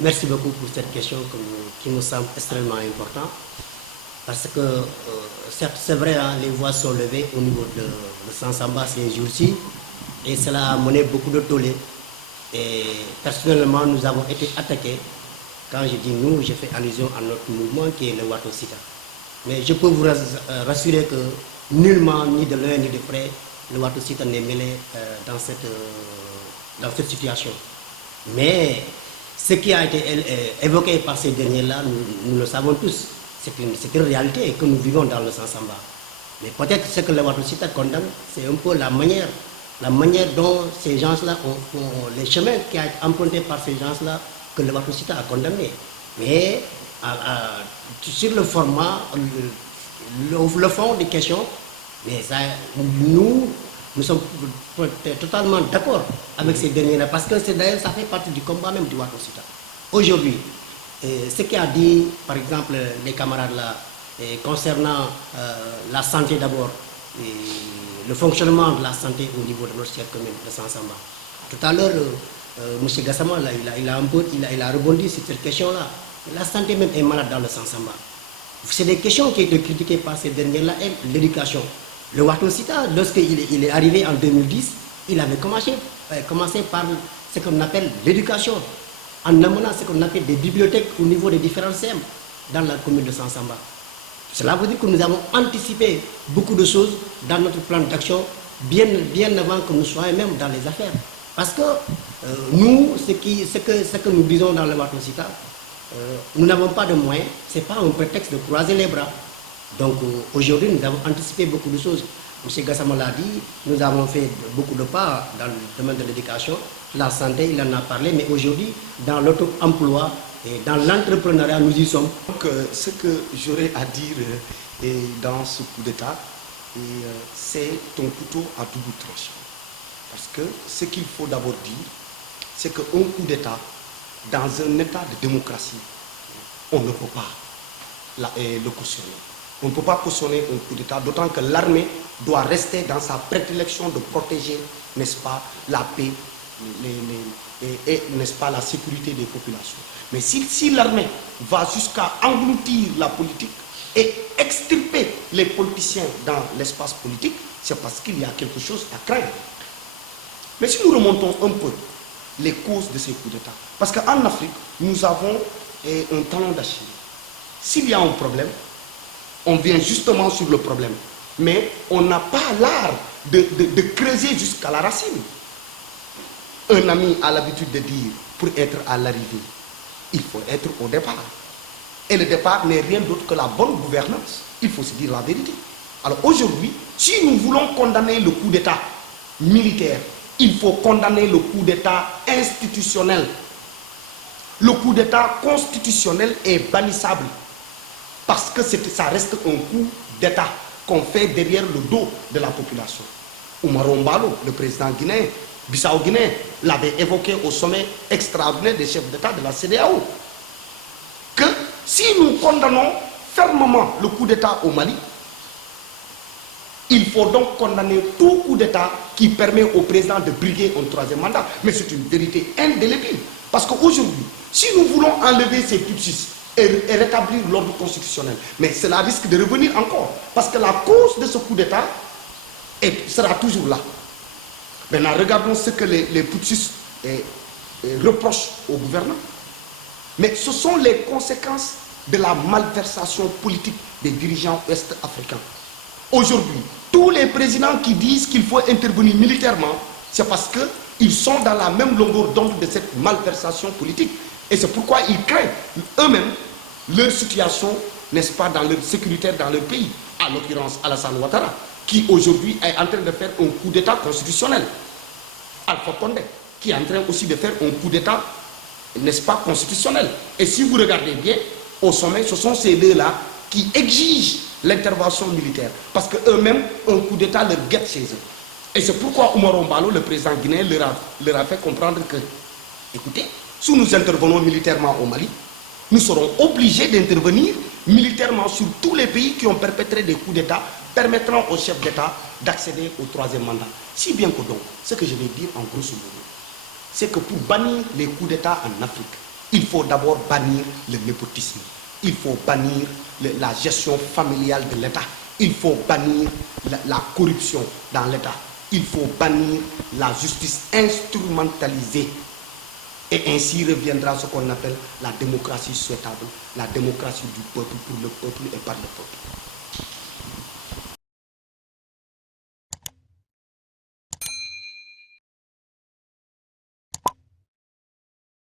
Merci beaucoup pour cette question qui me semble extrêmement importante. Parce que, certes, c'est vrai, hein, les voix sont levées au niveau de Sansamba ces jours-ci. Et cela a mené beaucoup de tollé. Et personnellement, nous avons été attaqués. Quand je dis nous, je fais allusion à notre mouvement qui est le Watosita. Mais je peux vous rassurer que nullement, ni de l'un ni de près, le Watosita n'est mêlé dans cette situation. Mais ce qui a été évoqué par ces derniers-là, nous le savons tous. C'est une réalité que nous vivons dans le Sansamba. Mais peut-être ce que le Watosita condamne, c'est un peu la manière dont ces gens-là ont les chemins qui ont été empruntés par ces gens-là que le Watosita a condamné. Mais sur le format, le fond des questions, mais ça, nous sommes totalement d'accord avec ces derniers-là, parce que d'ailleurs ça fait partie du combat même du Watosita. Aujourd'hui, ce qui a dit, par exemple, les camarades là, concernant la santé d'abord, le fonctionnement de la santé au niveau de notre chère commune de Sansamba. Tout à l'heure, M. Gassama, là, il a rebondi sur cette question-là. La santé même est malade dans le Sansamba. C'est des questions qui ont été critiquées par ces derniers-là, et l'éducation. Le Watosita, lorsqu'il est arrivé en 2010, il avait commencé par ce qu'on appelle l'éducation, en amenant ce qu'on appelle des bibliothèques au niveau des différents CM dans la commune de Sansamba. Cela veut dire que nous avons anticipé beaucoup de choses dans notre plan d'action bien avant que nous soyons même dans les affaires. Parce que nous, ce que nous disons dans le Watosita, nous n'avons pas de moyens, ce n'est pas un prétexte de croiser les bras. Donc aujourd'hui, nous avons anticipé beaucoup de choses. M. Gassama l'a dit, nous avons fait beaucoup de pas dans le domaine de l'éducation, la santé, il en a parlé, mais aujourd'hui, dans l'auto-emploi et dans l'entrepreneuriat, nous y sommes. Donc, ce que j'aurais à dire dans ce coup d'État, c'est ton couteau à double tranchant. Parce que ce qu'il faut d'abord dire, c'est qu'un coup d'État, dans un État de démocratie, on ne peut pas le cautionner. On ne peut pas cautionner un coup d'État, d'autant que l'armée doit rester dans sa prédilection de protéger, n'est-ce pas, la paix et n'est-ce pas, la sécurité des populations. Mais si l'armée va jusqu'à engloutir la politique et extirper les politiciens dans l'espace politique, c'est parce qu'il y a quelque chose à craindre. Mais si nous remontons un peu les causes de ces coups d'État, parce qu'en Afrique, nous avons un talon d'Achille. S'il y a un problème, on vient justement sur le problème. Mais on n'a pas l'art de creuser jusqu'à la racine. Un ami a l'habitude de dire, pour être à l'arrivée, il faut être au départ. Et le départ n'est rien d'autre que la bonne gouvernance. Il faut se dire la vérité. Alors aujourd'hui, si nous voulons condamner le coup d'État militaire, il faut condamner le coup d'État institutionnel. Le coup d'État constitutionnel est bannissable. Parce que ça reste un coup d'État qu'on fait derrière le dos de la population. Oumaro Mbalo, le président guinéen, Bissau-Guinéen, l'avait évoqué au sommet extraordinaire des chefs d'État de la CEDEAO. Que si nous condamnons fermement le coup d'État au Mali, il faut donc condamner tout coup d'État qui permet au président de briguer un troisième mandat. Mais c'est une vérité indélébile. Parce qu'aujourd'hui, si nous voulons enlever ces putschistes et rétablir l'ordre constitutionnel, mais cela risque de revenir encore. Parce que la cause de ce coup d'État sera toujours là. Maintenant, regardons ce que les putschistes reprochent au gouvernement. Mais ce sont les conséquences de la malversation politique des dirigeants ouest-africains. Aujourd'hui, tous les présidents qui disent qu'il faut intervenir militairement, c'est parce qu'ils sont dans la même longueur d'onde de cette malversation politique. Et c'est pourquoi ils craignent eux-mêmes leur situation, n'est-ce pas, dans leur sécuritaire dans leur pays. À l'occurrence, Alassane Ouattara, qui aujourd'hui est en train de faire un coup d'État constitutionnel. Alpha Condé, qui est en train aussi de faire un coup d'État, n'est-ce pas, constitutionnel. Et si vous regardez bien, au sommet, ce sont ces deux-là qui exigent l'intervention militaire. Parce qu'eux-mêmes, un coup d'État leur guette chez eux. Et c'est pourquoi Oumaro Mbalo, le président guinéen, leur a fait comprendre que, écoutez, si nous intervenons militairement au Mali, nous serons obligés d'intervenir militairement sur tous les pays qui ont perpétré des coups d'État permettant aux chefs d'État d'accéder au troisième mandat. Si bien que donc, ce que je vais dire en grosso modo, c'est que pour bannir les coups d'État en Afrique, Il faut d'abord bannir le népotisme. Il faut bannir la gestion familiale de l'État. Il faut bannir la corruption dans l'État. Il faut bannir la justice instrumentalisée. Et ainsi reviendra ce qu'on appelle la démocratie souhaitable, la démocratie du peuple, pour le peuple et par le peuple.